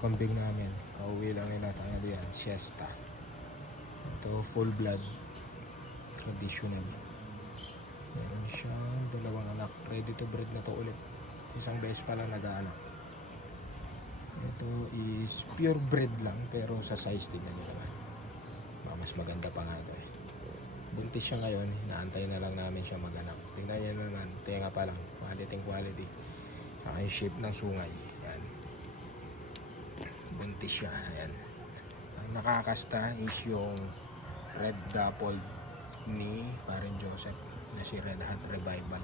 yung kambing namin. Pauwi lang nila tayo diyan, siesta. Ito full blood, traditional. Meron siyang dalawang anak, ready to breed na to ulit. Isang beses pa lang nag-aanak. Ito is pure breed lang, pero sa size din na nila. Mas maganda pa nga ito eh. Buntis siya ngayon, naantay na lang namin siya mag-anak. Tingnan niyo naman, tenga pa lang, quality. Saka yung shape ng sungay. Yan. Buntis siya. Yan. Ang nakakasta is yung red dappled ni Parin Joseph na si Red Hat Revival.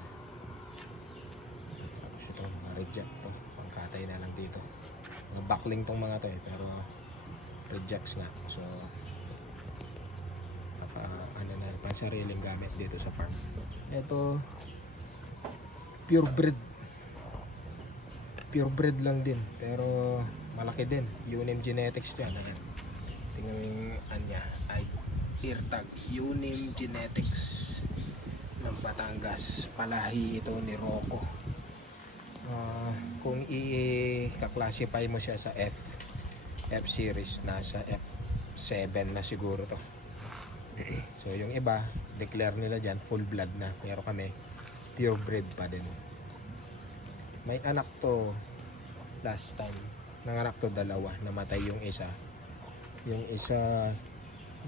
Tapos ito, reject to. Pangkatay na lang dito. Mga backling tong mga to eh, pero rejects nga. So, ano na, pang sariling gamit dito sa farm. Ito, pure breed lang din, pero malaki din. Unim Genetics yan. Ayan. Tingnan mo yung anya, ay ear tag, Unim Genetics ng Batangas. Palahi ito ni Rocco. Kung i-classify mo siya sa F series, nasa F7 na siguro to. So yung iba, declare nila dyan full blood na, pero kami pure breed pa din. May anak to last time, nanganak to dalawa, namatay yung isa. Yung isa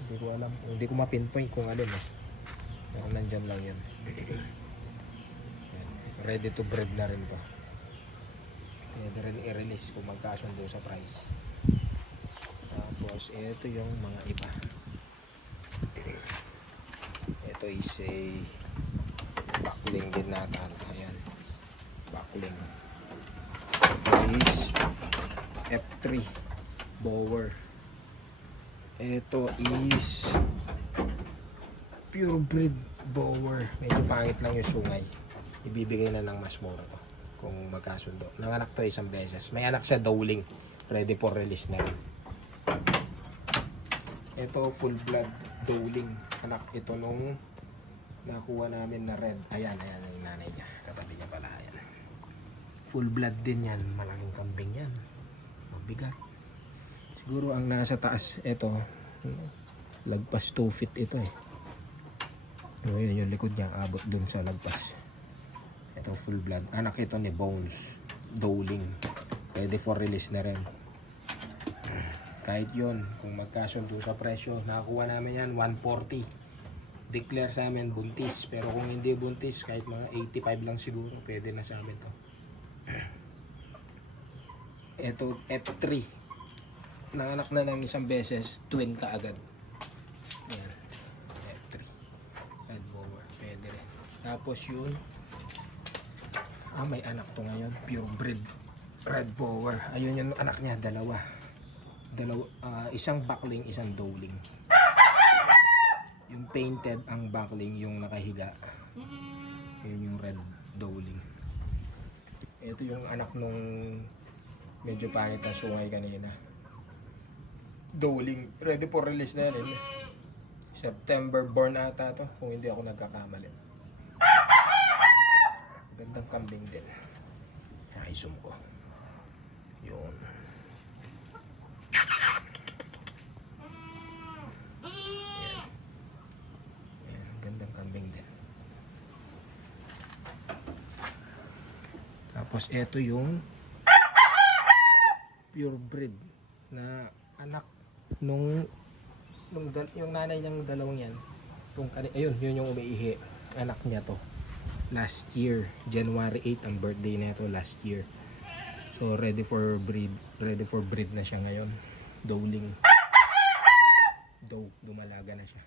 hindi ko alam, hindi ko ma-pinpoint kung alin eh, pero nandyan lang yun. Ready to breed na rin to, pwede rin i-release kung magkasundo sa price. Tapos ito yung mga iba. Ito is a backling din natin. Ayan, backling. Ito is F3 Bower. Ito is pure breed Bower. Medyo pangit lang yung sungay. Ibibigay na ng mas mura to kung magkasundo. Nanganak to isang beses. May anak siya dowling, ready for release na rin. Ito full blood dowling. Anak ito nung nakuha namin na red. Ayan yung nanay niya. Katabi niya pala. Ayan. Full blood din yan. Malaking kambing yan. Mabigat. Siguro ang nasa taas ito, lagpas 2 feet ito eh. Yun yung likod niya. Abot dun sa lagpas. Ito full blood. Anak ito ni Bones. Dowling. Ready for release na rin. Kahit yun, kung magkasundo sa presyo, nakakuha namin yan 140. Declare sa amin buntis, pero kung hindi buntis, kahit mga 85 lang siguro, pwede na sa amin to. Ito F3, nanganak na ng isang beses, twin ka agad. Ayan, F3 red bower, pwede rin. Tapos yun, may anak to ngayon, pure breed red bower. Ayun yung anak niya, dalawa, isang backling, isang dowling. Yung painted ang backling, yung nakahiga, yun yung red dowling. Ito yung anak nung medyo pangit na sungay kanina, dowling, ready for release na rin. September born ata to, kung hindi ako nagkakamali. Gandang kambing din. Ay, zoom ko yun. Tapos ito yung pure breed na anak nung yung nanay niyang dalawang yan. Ayun, yun yung umiihi. Anak niya to. Last year, January 8 ang birthday na ito last year. So ready for breed na siya ngayon. Dowling. Dumalaga na siya.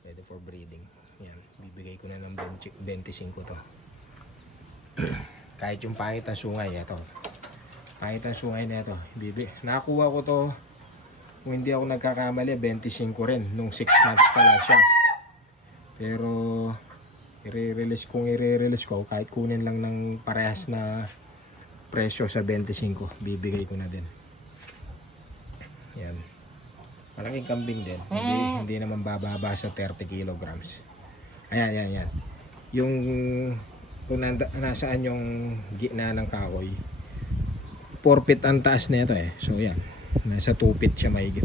Ready for breeding. Yan, bibigay ko na ng 25 to. Kahit yung pangit ang sungay, ito. Pangit ang sungay na ito. Nakakuha ko to, kung hindi ako nagkakamali, 25 rin. Nung 6 months pa lang siya. Pero, kung i-release ko, kahit kunin lang ng parehas na presyo sa 25, bibigay ko na din. Yan. Malaking kambing din. Hindi naman bababa sa 30 kilograms. Ayan. Yung kung nasaan yung gitna ng kahoy, 4 feet ang taas nito eh. So yan, nasa 2 feet siya mahigit.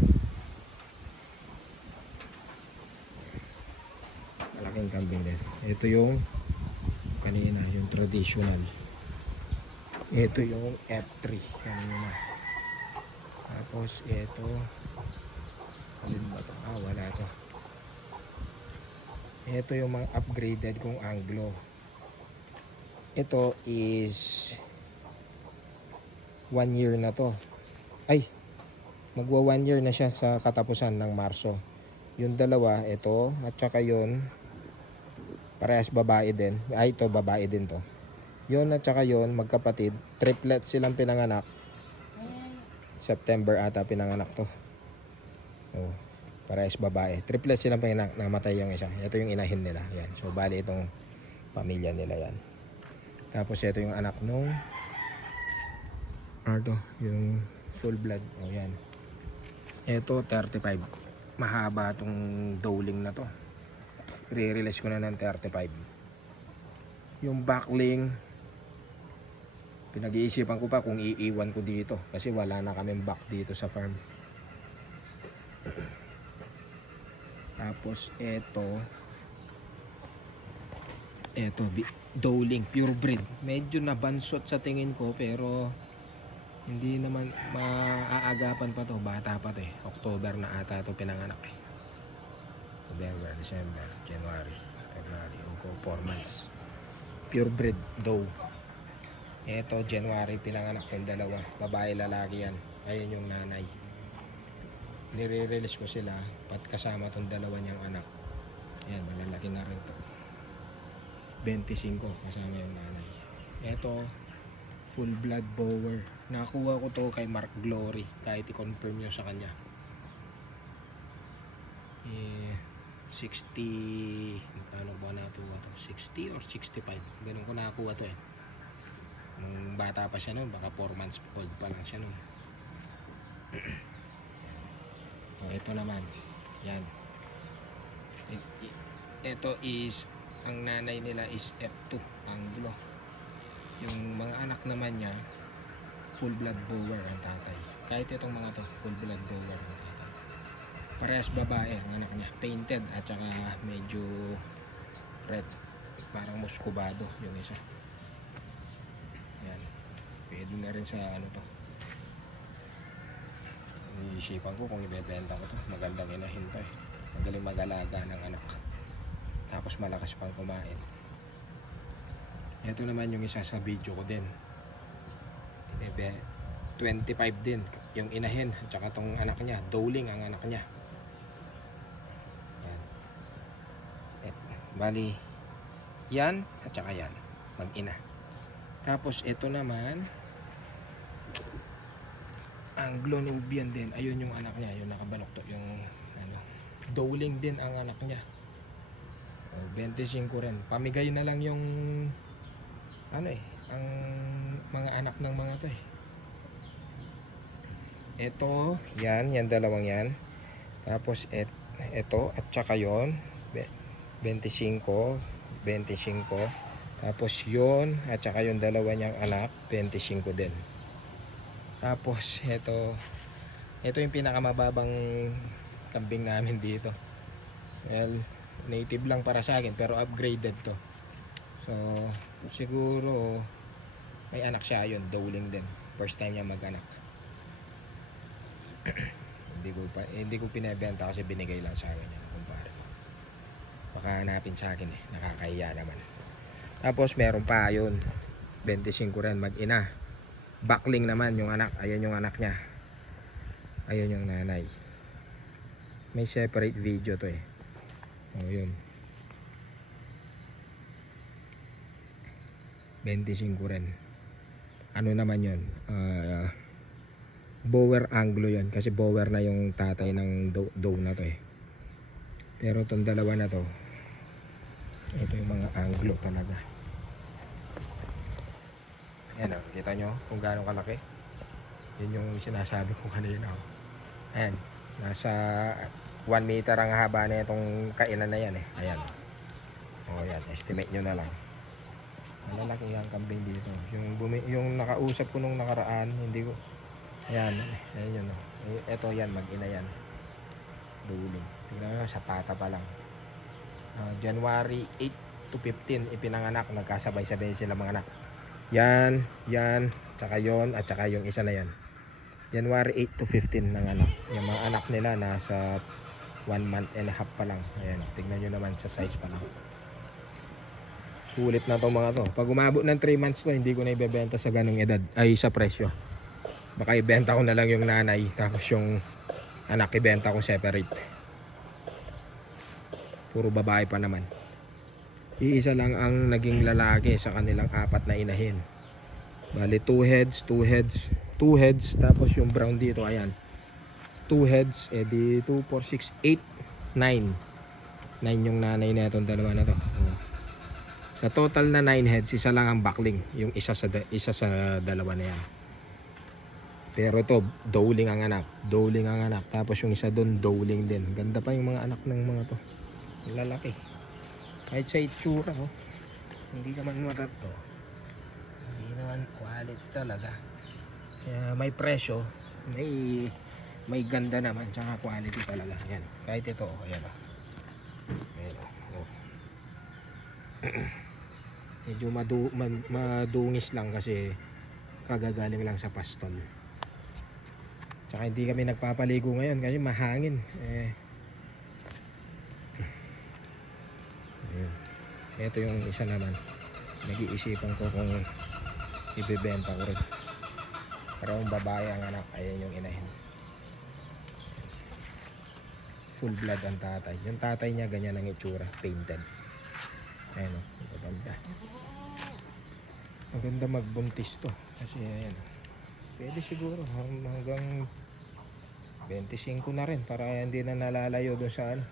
Malaking kambing din. Ito yung kanina, yung traditional. Ito yung F3 kanina. Tapos ito, alin ba to? Wala to. Ito yung mga upgraded kong Anglo. Ito is 1 year na to. Ay, magwa 1 year na siya sa katapusan ng Marso. Yung dalawa, ito, at saka yun, parehas babae din. Ay, ito, babae din to. Yun at saka yun, magkapatid. Triplet silang pinanganak. September ata pinanganak to. Oh, parehas babae. Triplet silang pinanganak. Namatay yung isa. Ito yung inahin nila. Yan. So, bali itong pamilya nila yan. Tapos ito yung anak nung yung full blood. Oh, yan. Ito, 35. Mahaba itong dowling na to. Re-release ko na ng 35. Yung backling, pinag-iisipan ko pa kung iiwan ko dito kasi wala na kaming back dito sa farm. Tapos eto dowling pure breed. Medyo nabansot sa tingin ko pero hindi naman maaagapan pa to. Bata pa to eh. October na ata to pinanganak eh. November, December, January, February, 4 months. Pure breed doe. Ito January pinanganak yung dalawa. Babae lalaki yan. Ayun yung nanay. Nire-release ko sila pat kasama tong dalawa niyang anak. Yan, malalaki na rin to. 25 kasama yung nanay. Ito full blood bower. Nakuha ko to kay Mark Glory. Kahit i-confirm nyo sa kanya. 60, magkano ba nakuha to? 60 or 65. Ganun ko nakakuha to eh. Nung bata pa siya nun, baka 4 months old pa lang siya nun. So, ito naman. Yan. Ito is, ang nanay nila is F2, Anglo. Yung mga anak naman niya, full blood bower ang tatay. Kahit itong mga to, full blood bower ang tatay. Parehas babae ang anak niya. Painted at saka medyo red. Parang muscovado yung isa. Yan. Pwede na rin sa ano to. Iisipan ko kung ibebenta ko to. Magandang inahin to eh. Magaling mag-alaga ng anak. Tapos malakas pang kumain. Ito naman yung isa sa video ko din. 25 din yung inahin at saka tong anak niya. Dowling ang anak niya. Yan. Bali yan at saka yan. Mag-ina. Tapos ito naman Anglo Nubian din. Ayun yung anak niya. Yung nakabalok to. Yung ano, dowling din ang anak niya. 25 rin. Pamigay na lang yung ano eh, ang mga anak ng mga to eh. Ito, yan dalawang yan. Tapos ito at saka yon 25. Tapos yon at saka yung dalawa niyang anak 25 din. Tapos ito yung pinakamababang kambing namin dito. Well, native lang para sa akin pero upgraded to. So siguro may anak siya, yun dowling din. First time niya mag-anak. hindi ko pinebenta kasi binigay lang sa akin yan, kumpare. Baka hanapin sa akin eh, nakakahiya naman. Tapos meron pa yun 25 rin, mag-ina. Backling naman yung anak. Ayun yung anak niya. Ayun yung nanay. May separate video to eh. Oh, yun. 25 rin. Ano naman yun? Bower Anglo yun. Kasi bower na yung tatay ng doe na to eh. Pero itong dalawa na to, ito yung mga Anglo talaga. Ayan o, kita nyo kung gaano kalaki. Yun yung sinasabi ko kanina. Ayan, nasa 1 meter ang haba na itong kainan na yan eh. Ayan. O yan, estimate nyo na lang. Malalaki ang kambing dito. Yung nakausap ko nung nakaraan, hindi ko, ayan, ayan yun. Ito yan, mag-ina yan. Duling. Tingnan mo, sa pata pa lang. January 8 to 15, ipinanganak. Nagkasabay-sabay sila mga anak. Yan, tsaka yon at tsaka yung isa na yan. January 8 to 15 ng anak. Yung mga anak nila nasa 1 month and a half pa lang. Ayan, tignan nyo naman sa size pa lang. Sulit na to mga to. Pag umabot ng 3 months to, hindi ko na ibebenta sa ganung edad. Ay, sa presyo. Baka ibenta ko na lang yung nanay. Tapos yung anak ibenta ko separate. Puro babae pa naman. Iisa lang ang naging lalaki sa kanilang 4 na inahin. Bali 2 heads. Tapos yung brown dito, ayan. 2 heads, edi 2, 4, 6, 8, 9. 9 yung nanay na itong dalawa na to. Sa total na 9 heads, isa lang ang backling. Yung isa sa dalawa na yan. Pero ito, dowling ang anak. Tapos yung isa doon, dowling din. Ganda pa yung mga anak ng mga to. Lalaki. Kahit sa itsura, oh. Hindi naman matato. Hindi naman quality talaga. Kaya may presyo, may ganda naman, tsaka quality talaga. Yan. Kahit ito, oh, ayan oh. Ayan oh. Medyo madungis lang kasi kagagaling lang sa pastol. Tsaka hindi kami nagpapaligo ngayon kasi mahangin. Ito yung isa naman. Nag-iisipan ko kung ibebenta ko rin. Parang babae ang anak. Ayan yung inahin. Full blood ang tatay. Yung tatay niya ganyan ang itsura. Painted. Ayan o. Maganda. Maganda magbuntis to. Kasi ayan. Pwede siguro hanggang 25 na rin para hindi na nalalayo dun sa ano.